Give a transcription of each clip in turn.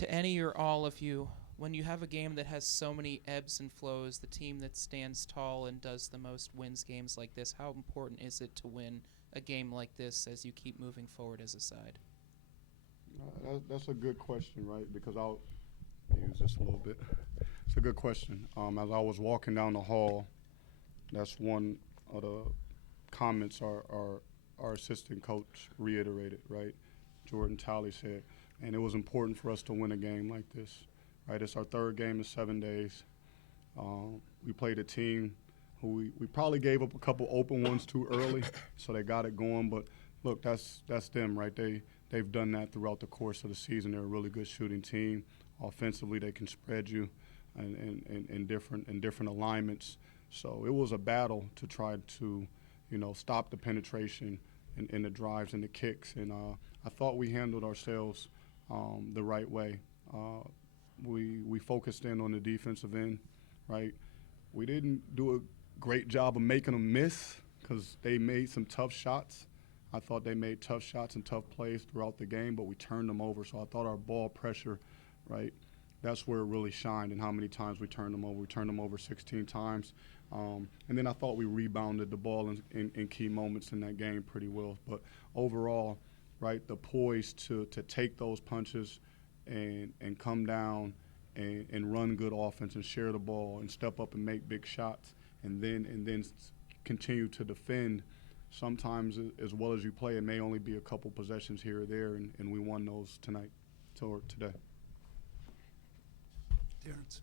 To any or all of you, when you have a game that has so many ebbs and flows, the team that stands tall and does the most wins games like this, how important is it to win a game like this as you keep moving forward as a side? That's a good question, right? Because I'll use this a little bit. It's a good question. As I was walking down the hall, that's one of the comments our assistant coach reiterated, right? Jordan Talley said, and it was important for us to win a game like this, right? It's our third game in 7 days. We played a team who we probably gave up a couple open ones too early, so they got it going. But look, that's them, right? They've done that throughout the course of the season. They're a really good shooting team. Offensively, they can spread you in different alignments. So it was a battle to try to, stop the penetration in the drives and the kicks. And I thought we handled ourselves the right way. We focused in on the defensive end, right? We didn't do a great job of making them miss because they made some tough shots. I thought they made tough shots and tough plays throughout the game, but we turned them over. So I thought our ball pressure, right, that's where it really shined and how many times we turned them over. We turned them over 16 times. And then I thought we rebounded the ball in key moments in that game pretty well. But overall, right, the poise to take those punches and come down and run good offense and share the ball and step up and make big shots and then continue to defend. Sometimes as well as you play, it may only be a couple possessions here or there, and we won those tonight or today. Terrance,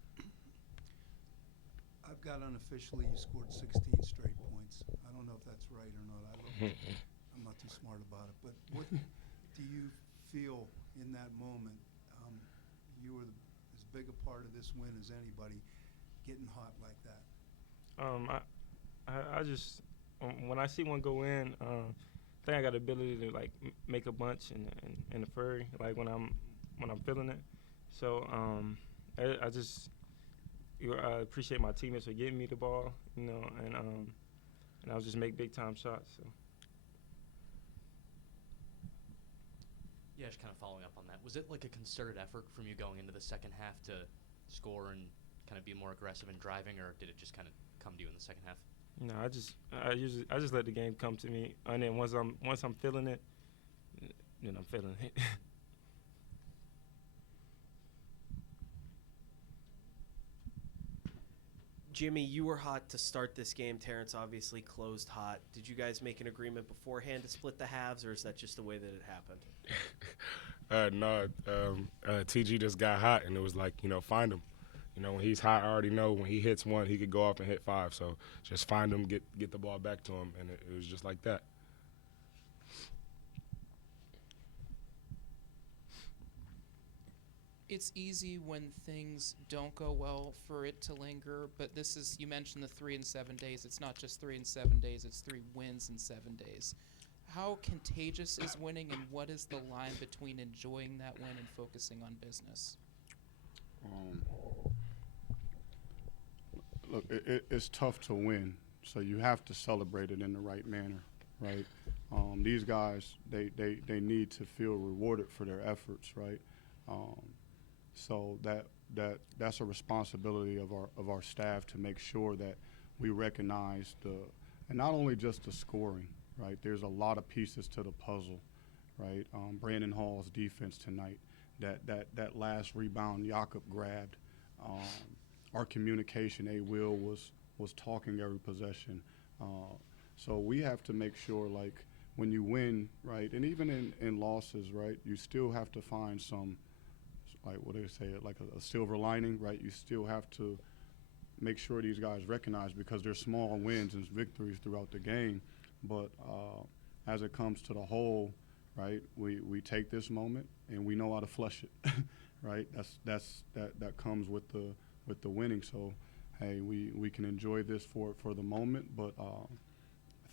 I've got unofficially you scored 16 straight points. I don't know if that's right or not. I'm not too smart about it. But what do you feel in that moment? You were as big a part of this win as anybody, getting hot like that. I just when I see one go in, I think I got the ability to like make a bunch in the furry, like when I'm feeling it. So I appreciate my teammates for getting me the ball, and I'll just make big time shots. So. Yeah, just kind of following up on that. Was it like a concerted effort from you going into the second half to score and kind of be more aggressive in driving, or did it just kind of come to you in the second half? No, I just let the game come to me, and then once I'm feeling it, then I'm feeling it. Jimmie, you were hot to start this game. Terrance obviously closed hot. Did you guys make an agreement beforehand to split the halves, or is that just the way that it happened? No, TG just got hot, and it was like, find him. When he's hot, I already know when he hits one, he could go off and hit five. So just find him, get the ball back to him, and it was just like that. It's easy when things don't go well for it to linger, but you mentioned the 3 in 7 days. It's not just 3 in 7 days, it's 3 wins in 7 days. How contagious is winning, and what is the line between enjoying that win and focusing on business? Look, it's tough to win, so you have to celebrate it in the right manner, right? These guys, they need to feel rewarded for their efforts, right? So that's a responsibility of our staff to make sure that we recognize and not only just the scoring, right? There's a lot of pieces to the puzzle, right? Brandon Hall's defense tonight, that last rebound Jakob grabbed, our communication, Will was talking every possession. So we have to make sure, like, when you win, right, and even in losses, right, you still have to find some, like, what do they say, like a silver lining, right? You still have to make sure these guys recognize, because there's small wins and victories throughout the game. But as it comes to the whole, right, we take this moment and we know how to flush it, right? That comes with the winning. So, hey, we can enjoy this for the moment, but I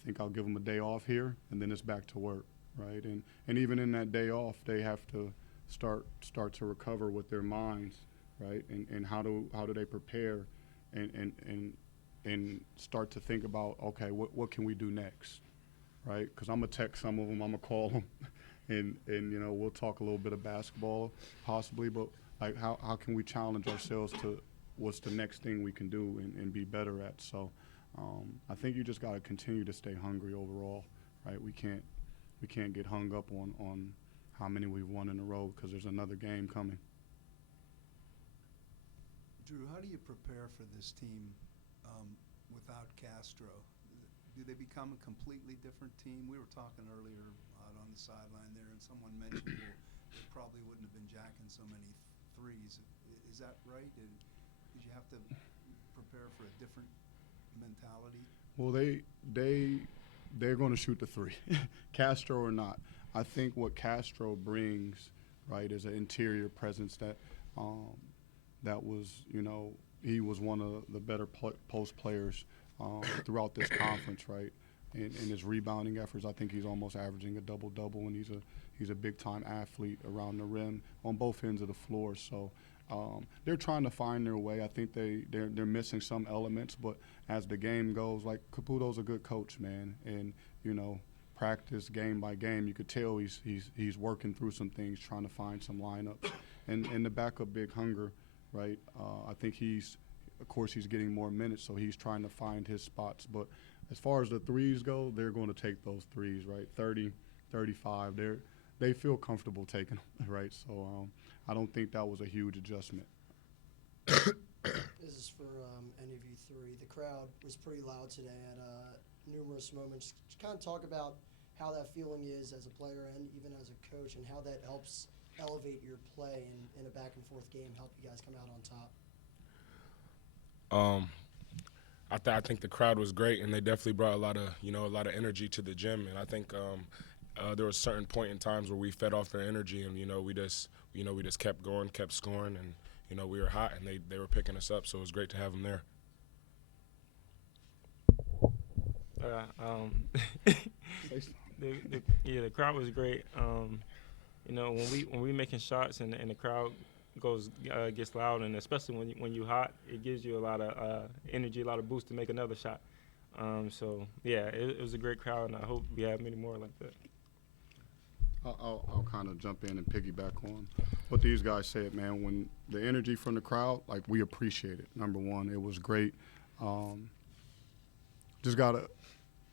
think I'll give them a day off here, and then it's back to work, right? And even in that day off, they have to start to recover with their minds, right? And how do they prepare and start to think about, okay, what can we do next, right? Because I'm gonna text some of them, I'm gonna call them, and you know, we'll talk a little bit of basketball possibly, but like how can we challenge ourselves to what's the next thing we can do and be better at. So I think you just got to continue to stay hungry overall, right? We can't get hung up on how many we've won in a row because there's another game coming. Drew, how do you prepare for this team without Castro? Do they become a completely different team? We were talking earlier out on the sideline there, and someone mentioned, well, they probably wouldn't have been jacking so many threes. Is that right? Did you have to prepare for a different mentality? Well, they're going to shoot the three, Castro or not. I think what Castro brings, right, is an interior presence that was, you know, he was one of the better post players throughout this conference, right? In his rebounding efforts, I think he's almost averaging a double-double, and he's a big-time athlete around the rim on both ends of the floor. So they're trying to find their way. I think they're missing some elements, but as the game goes, like Caputo's a good coach, man, and you know, practice game by game, you could tell he's working through some things, trying to find some lineups, and the backup big Hunger, right? I think of course he's getting more minutes, so he's trying to find his spots. But as far as the threes go, they're going to take those threes, right? 30, 35. They feel comfortable taking them, right? So I don't think that was a huge adjustment. This is for any of you three. The crowd was pretty loud today at numerous moments. Just kind of talk about how that feeling is as a player and even as a coach, and how that helps elevate your play in a back-and-forth game, help you guys come out on top. I think the crowd was great, and they definitely brought a lot of energy to the gym. And I think there was a certain point in times where we fed off their energy, and we just kept going, kept scoring, and we were hot, and they were picking us up. So it was great to have them there. The crowd was great. When we making shots and the crowd gets loud, and especially when you hot, it gives you a lot of energy, a lot of boost to make another shot. So yeah, it was a great crowd, and I hope we have many more like that. I'll kind of jump in and piggyback on what these guys said, man. When the energy from the crowd, like, we appreciate it. Number one, it was great.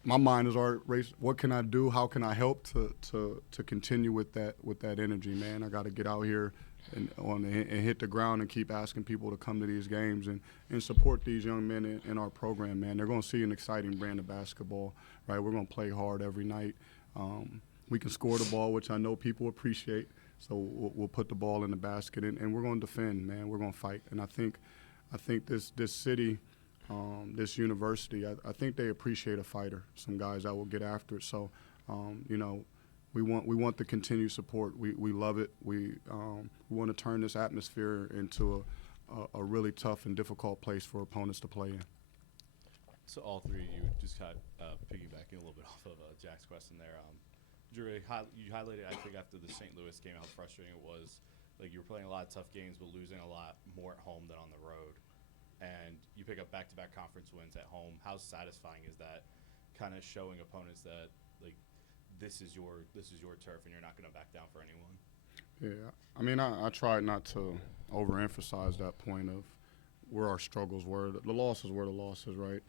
My mind is already racing. What can I do? How can I help to continue with that energy, man? I got to get out here and hit the ground and keep asking people to come to these games and support these young men in our program, man. They're going to see an exciting brand of basketball, right? We're going to play hard every night. We can score the ball, which I know people appreciate, so we'll put the ball in the basket, and we're going to defend, man. We're going to fight. And I think this city, this university, I think they appreciate a fighter, some guys that will get after it. So, we want the continued support. We love it. We want to turn this atmosphere into a really tough and difficult place for opponents to play in. So all three of you, just kind of piggybacking a little bit off of Jack's question there. Drew, you highlighted, I think, after the St. Louis game how frustrating it was. Like, you were playing a lot of tough games but losing a lot more at home than on the road. And you pick up back-to-back conference wins at home. How satisfying is that, kind of showing opponents that, like, this is your turf and you're not going to back down for anyone? Yeah, I mean, I tried not to overemphasize that point of where our struggles were. The losses were the losses, right?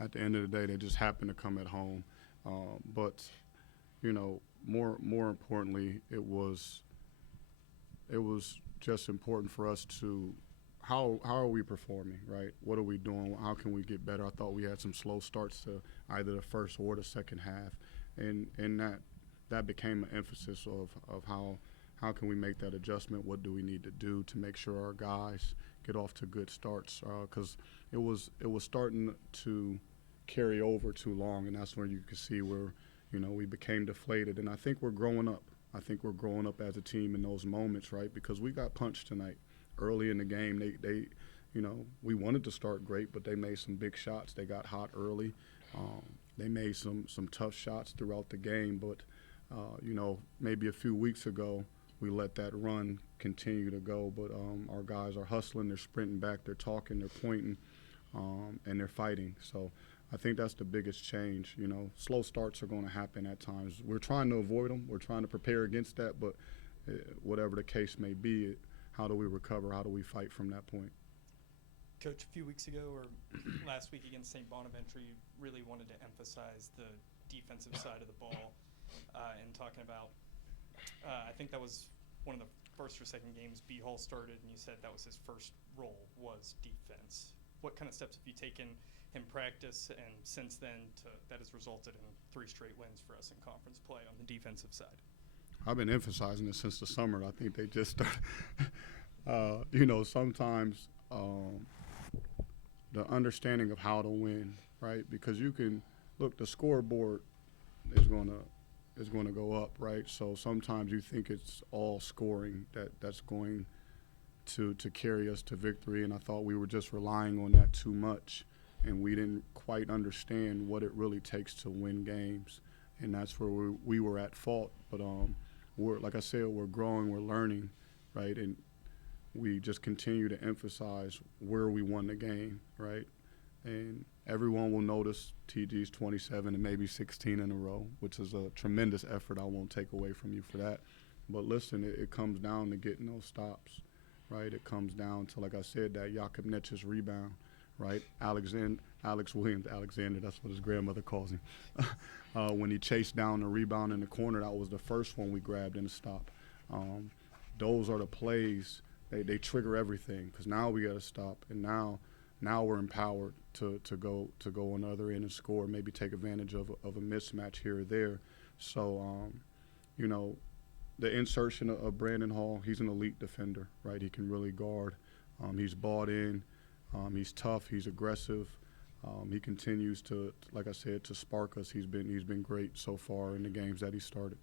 At the end of the day, they just happened to come at home. But more importantly, it was just important for us to how are we performing, right? What are we doing? How can we get better? I thought we had some slow starts to either the first or the second half, and that became an emphasis of how can we make that adjustment? What do we need to do to make sure our guys get off to good starts? Because it was starting to carry over too long, and that's where you could see where we became deflated. And I think we're growing up. I think we're growing up as a team in those moments, right? Because we got punched tonight early in the game. They we wanted to start great, but they made some big shots. They got hot early. They made some tough shots throughout the game, but maybe a few weeks ago we let that run continue to go. But our guys are hustling. They're sprinting back. They're talking. They're pointing, and they're fighting. So I think that's the biggest change. You know, slow starts are going to happen at times. We're trying to avoid them. We're trying to prepare against that. But whatever the case may be, how do we recover? How do we fight from that point? Coach, a few weeks ago or last week against St. Bonaventure, you really wanted to emphasize the defensive side of the ball and talking about, I think that was one of the first or second games B. Hall started, and you said that was his first role was defense. What kind of steps have you taken in practice and since then that has resulted in 3 straight wins for us in conference play on the defensive side? I've been emphasizing it since the summer. I think they just started. You know, sometimes the understanding of how to win, right? Because you can look, the scoreboard is gonna go up, right? So sometimes you think it's all scoring that's going to carry us to victory, and I thought we were just relying on that too much, and we didn't quite understand what it really takes to win games, and that's where we were at fault. But we're, like I said, we're growing, we're learning, right? And we just continue to emphasize where we won the game, right? And everyone will notice TG's 27 and maybe 16 in a row, which is a tremendous effort. I won't take away from you for that. But listen, it comes down to getting those stops, right? It comes down to, like I said, that Jakob Netch's rebound, right? Alex Williams, Alexander, that's what his grandmother calls him. When he chased down the rebound in the corner, that was the first one we grabbed in the stop. Those are the plays. They trigger everything, because now we got to stop, and now we're empowered to go on the other end and score, maybe take advantage of a mismatch here or there. So, you know, the insertion of Brandon Hall, he's an elite defender, right? He can really guard. He's bought in. He's tough. He's aggressive. He continues to, like I said, to spark us. He's been great so far in the games that he started.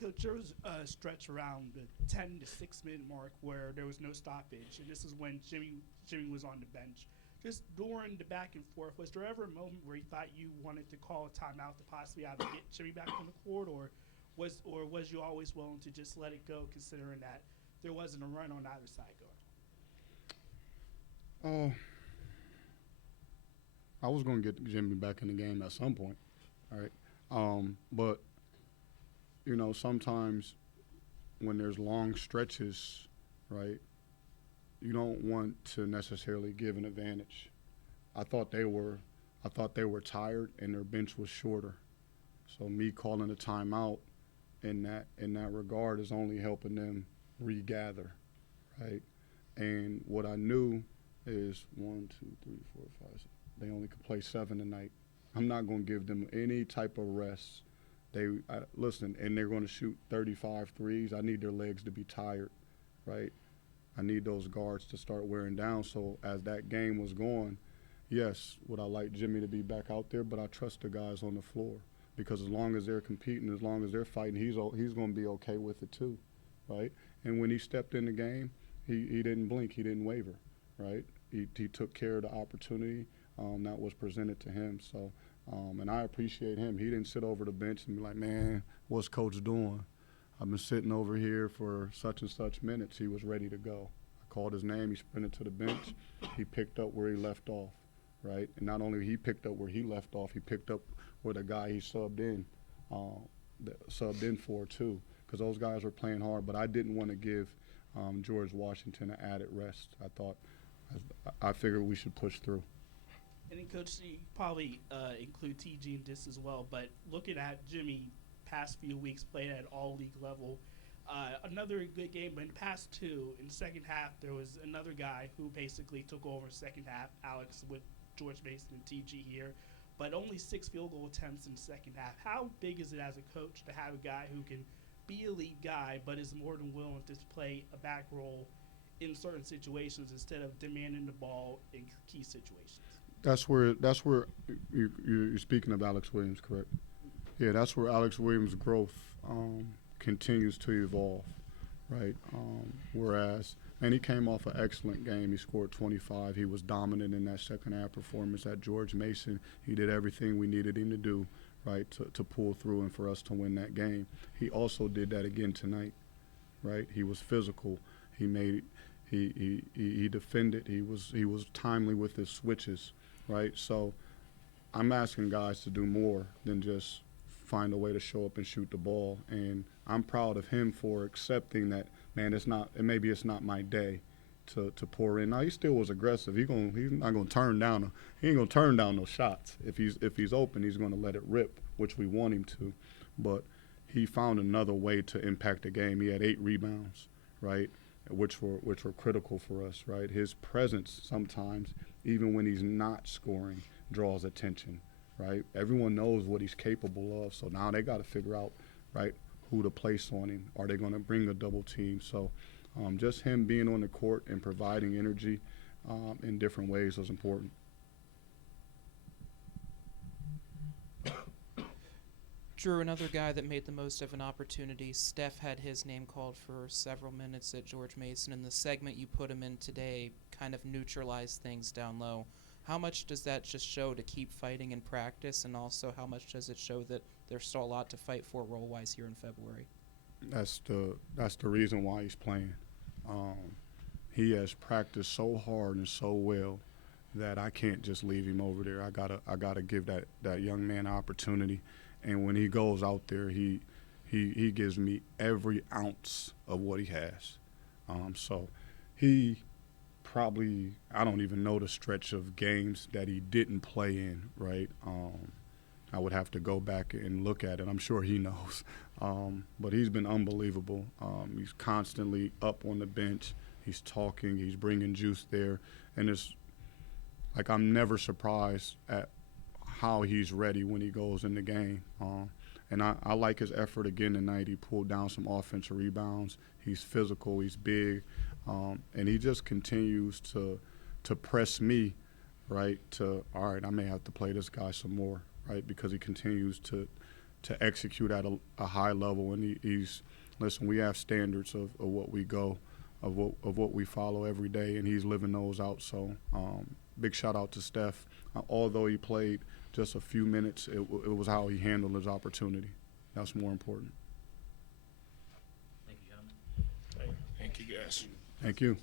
Coach, there was a stretch around the 10 to 6 minute mark where there was no stoppage, and this is when Jimmie was on the bench. Just during the back and forth, was there ever a moment where you thought you wanted to call a timeout to possibly either get Jimmie back on the court, or was you always willing to just let it go, considering that there wasn't a run on either side going? I was going to get Jimmie back in the game at some point, all right? But you know, sometimes when there's long stretches, right, you don't want to necessarily give an advantage. I thought they were tired and their bench was shorter. So me calling a timeout in that regard is only helping them regather, right? And what I knew is 1, 2, 3, 4, 5, 6. They only could play 7 tonight. I'm not going to give them any type of rest. Listen, and they're going to shoot 35 threes. I need their legs to be tired, right? I need those guards to start wearing down. So as that game was going, yes, would I like Jimmie to be back out there? But I trust the guys on the floor, because as long as they're competing, as long as they're fighting, he's going to be okay with it too, right? And when he stepped in the game, he didn't blink, he didn't waver, right? He took care of the opportunity that was presented to him. So. And I appreciate him. He didn't sit over the bench and be like, man, what's coach doing? I've been sitting over here for such and such minutes. He was ready to go. I called his name. He sprinted to the bench. He picked up where he left off, right? And not only he picked up where he left off, he picked up where the guy he subbed in for too, because those guys were playing hard. But I didn't want to give George Washington an added rest. I figured we should push through. And then, Coach, you probably include TG in this as well, but looking at Jimmie past few weeks played at all league level, another good game, but in the past 2, in the second half, there was another guy who basically took over second half, Alex, with George Mason and TG here, but only 6 field goal attempts in the second half. How big is it as a coach to have a guy who can be a lead guy, but is more than willing to play a back role in certain situations instead of demanding the ball in key situations? That's where you're speaking of Alex Williams, correct? Yeah, that's where Alex Williams' growth continues to evolve, right? Whereas, and he came off an excellent game. He scored 25. He was dominant in that second half performance at George Mason. He did everything we needed him to do, right, to pull through and for us to win that game. He also did that again tonight, right? He was physical. He defended. He was timely with his switches. Right, so I'm asking guys to do more than just find a way to show up and shoot the ball. And I'm proud of him for accepting that, man, maybe it's not my day to pour in. Now, he still was aggressive. He's not gonna turn down he ain't gonna turn down those shots. If he's open, he's gonna let it rip, which we want him to. But he found another way to impact the game. He had 8 rebounds, right, which were critical for us, right? His presence sometimes, even when he's not scoring, draws attention, right? Everyone knows what he's capable of, so now they got to figure out, right, who to place on him. Are they going to bring a double team? So just him being on the court and providing energy in different ways was important. Drew, another guy that made the most of an opportunity. Steph had his name called for several minutes at George Mason, and the segment you put him in today kind of neutralized things down low. How much does that just show to keep fighting in practice, and also how much does it show that there's still a lot to fight for role-wise here in February? That's the reason why he's playing. He has practiced so hard and so well that I can't just leave him over there. I gotta give that young man an opportunity. And when he goes out there, he gives me every ounce of what he has. So he probably, I don't even know the stretch of games that he didn't play in, right? I would have to go back and look at it. I'm sure he knows. But he's been unbelievable. He's constantly up on the bench. He's talking. He's bringing juice there. And it's like I'm never surprised at how he's ready when he goes in the game. And I like his effort again tonight. He pulled down some offensive rebounds. He's physical. He's big. And he just continues to press me, right, all right, I may have to play this guy some more, right, because he continues to execute at a high level. And listen, we have standards of what we go, of what we follow every day, and he's living those out. So big shout out to Steph. Although he played just a few minutes, it was how he handled his opportunity. That's more important. Thank you, gentlemen. Thank you, guys. Thank you.